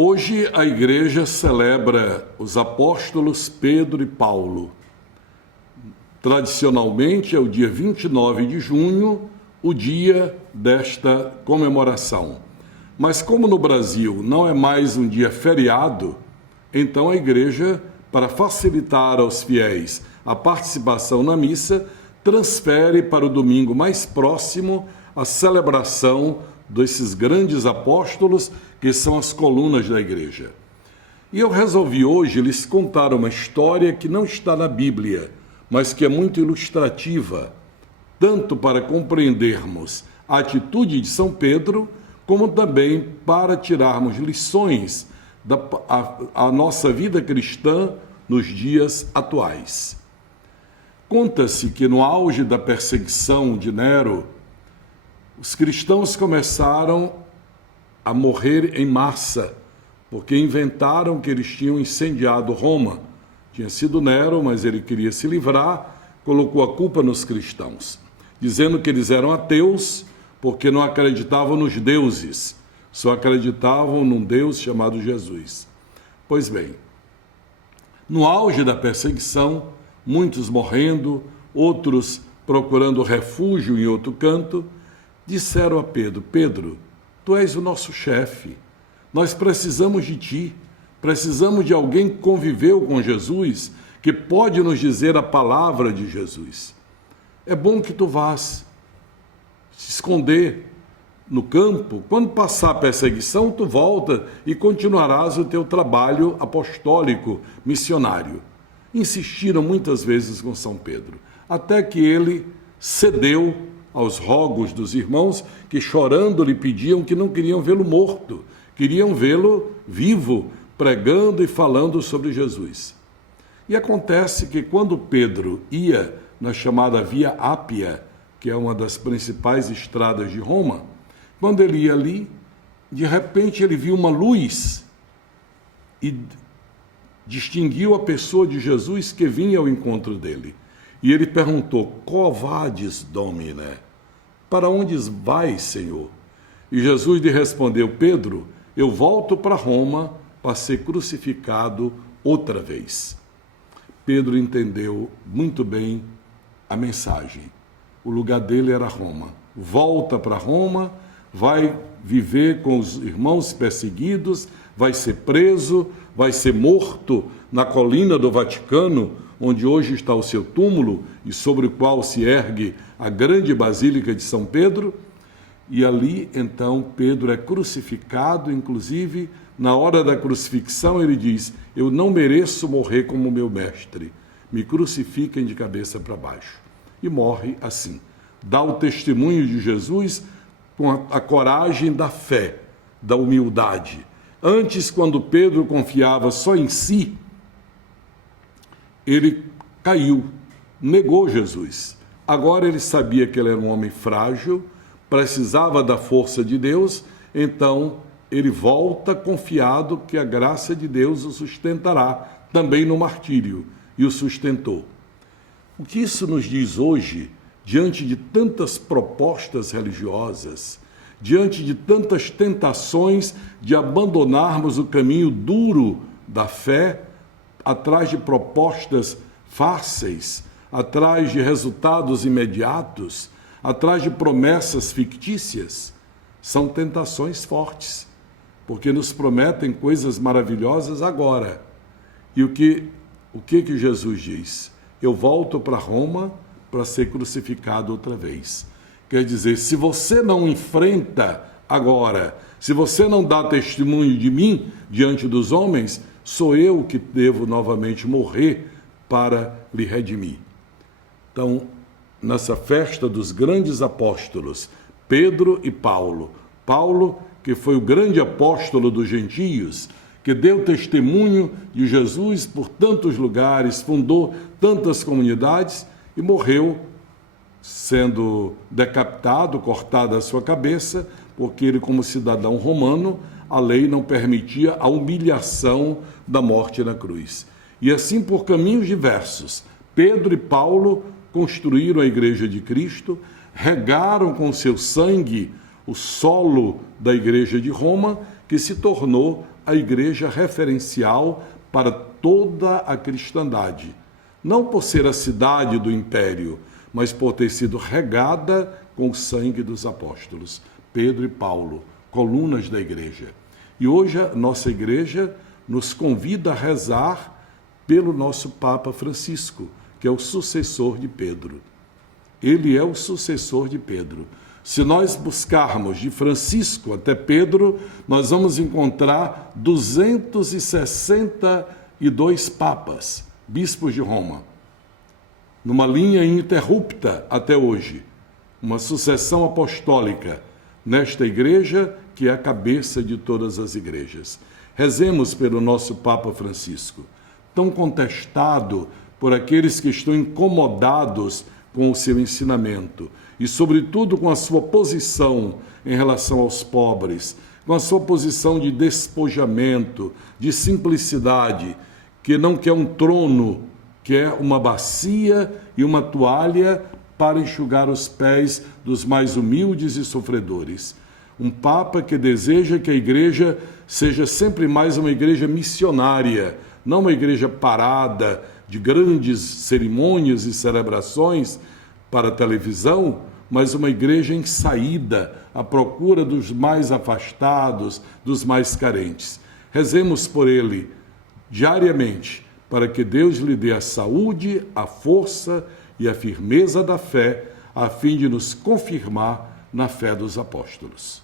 Hoje a igreja celebra os apóstolos Pedro e Paulo. Tradicionalmente é o dia 29 de junho, o dia desta comemoração. Mas como no Brasil não é mais um dia feriado, então a igreja, para facilitar aos fiéis a participação na missa, transfere para o domingo mais próximo a celebração desses grandes apóstolos que são as colunas da igreja. E eu resolvi hoje lhes contar uma história que não está na Bíblia, mas que é muito ilustrativa, tanto para compreendermos a atitude de São Pedro, como também para tirarmos lições da nossa vida cristã nos dias atuais. Conta-se que no auge da perseguição de Nero, os cristãos começaram a morrer em massa, porque inventaram que eles tinham incendiado Roma. Tinha sido Nero, mas ele queria se livrar, colocou a culpa nos cristãos, dizendo que eles eram ateus porque não acreditavam nos deuses, só acreditavam num Deus chamado Jesus. Pois bem, no auge da perseguição, muitos morrendo, outros procurando refúgio em outro canto, disseram a Pedro: Pedro, tu és o nosso chefe, nós precisamos de ti, precisamos de alguém que conviveu com Jesus, que pode nos dizer a palavra de Jesus. É bom que tu vás se esconder no campo, quando passar a perseguição, tu volta e continuarás o teu trabalho apostólico, missionário. Insistiram muitas vezes com São Pedro, até que ele cedeu aos rogos dos irmãos, que chorando lhe pediam que não queriam vê-lo morto, queriam vê-lo vivo, pregando e falando sobre Jesus. E acontece que quando Pedro ia na chamada Via Ápia, que é uma das principais estradas de Roma, quando ele ia ali, de repente ele viu uma luz e distinguiu a pessoa de Jesus que vinha ao encontro dele. E ele perguntou: Quo vadis, Domine? Para onde vais, Senhor? E Jesus lhe respondeu: Pedro, eu volto para Roma para ser crucificado outra vez. Pedro entendeu muito bem a mensagem. O lugar dele era Roma. Volta para Roma, vai viver com os irmãos perseguidos, vai ser preso, vai ser morto na colina do Vaticano, onde hoje está o seu túmulo e sobre o qual se ergue a grande Basílica de São Pedro. E ali, então, Pedro é crucificado, inclusive, na hora da crucifixão ele diz: eu não mereço morrer como meu mestre, me crucifiquem de cabeça para baixo. E morre assim. Dá o testemunho de Jesus com a coragem da fé, da humildade. Antes, quando Pedro confiava só em si, ele caiu, negou Jesus. Agora ele sabia que ele era um homem frágil, precisava da força de Deus, então ele volta confiado que a graça de Deus o sustentará, também no martírio, e o sustentou. O que isso nos diz hoje, diante de tantas propostas religiosas, diante de tantas tentações de abandonarmos o caminho duro da fé, atrás de propostas fáceis, atrás de resultados imediatos, atrás de promessas fictícias? São tentações fortes, porque nos prometem coisas maravilhosas agora. E o que Jesus diz? Eu volto para Roma para ser crucificado outra vez. Quer dizer, se você não enfrenta agora, se você não dá testemunho de mim diante dos homens, sou eu que devo novamente morrer para lhe redimir. Então, nessa festa dos grandes apóstolos, Pedro e Paulo, que foi o grande apóstolo dos gentios, que deu testemunho de Jesus por tantos lugares, fundou tantas comunidades e morreu sendo decapitado, cortada a sua cabeça, porque ele, como cidadão romano, a lei não permitia a humilhação da morte na cruz. E assim, por caminhos diversos, Pedro e Paulo construíram a Igreja de Cristo, regaram com seu sangue o solo da Igreja de Roma, que se tornou a igreja referencial para toda a cristandade. Não por ser a cidade do império, mas por ter sido regada com o sangue dos apóstolos, Pedro e Paulo, colunas da igreja. E hoje a nossa igreja nos convida a rezar pelo nosso Papa Francisco, que é o sucessor de Pedro. Ele é o sucessor de Pedro. Se nós buscarmos de Francisco até Pedro, nós vamos encontrar 262 papas, bispos de Roma, numa linha ininterrupta até hoje, uma sucessão apostólica nesta igreja que é a cabeça de todas as igrejas. Rezemos pelo nosso Papa Francisco, tão contestado por aqueles que estão incomodados com o seu ensinamento e, sobretudo, com a sua posição em relação aos pobres, com a sua posição de despojamento, de simplicidade, que não quer um trono, quer uma bacia e uma toalha para enxugar os pés dos mais humildes e sofredores. Um Papa que deseja que a igreja seja sempre mais uma igreja missionária, não uma igreja parada de grandes cerimônias e celebrações para a televisão, mas uma igreja em saída, à procura dos mais afastados, dos mais carentes. Rezemos por ele diariamente, para que Deus lhe dê a saúde, a força e a firmeza da fé, a fim de nos confirmar na fé dos apóstolos.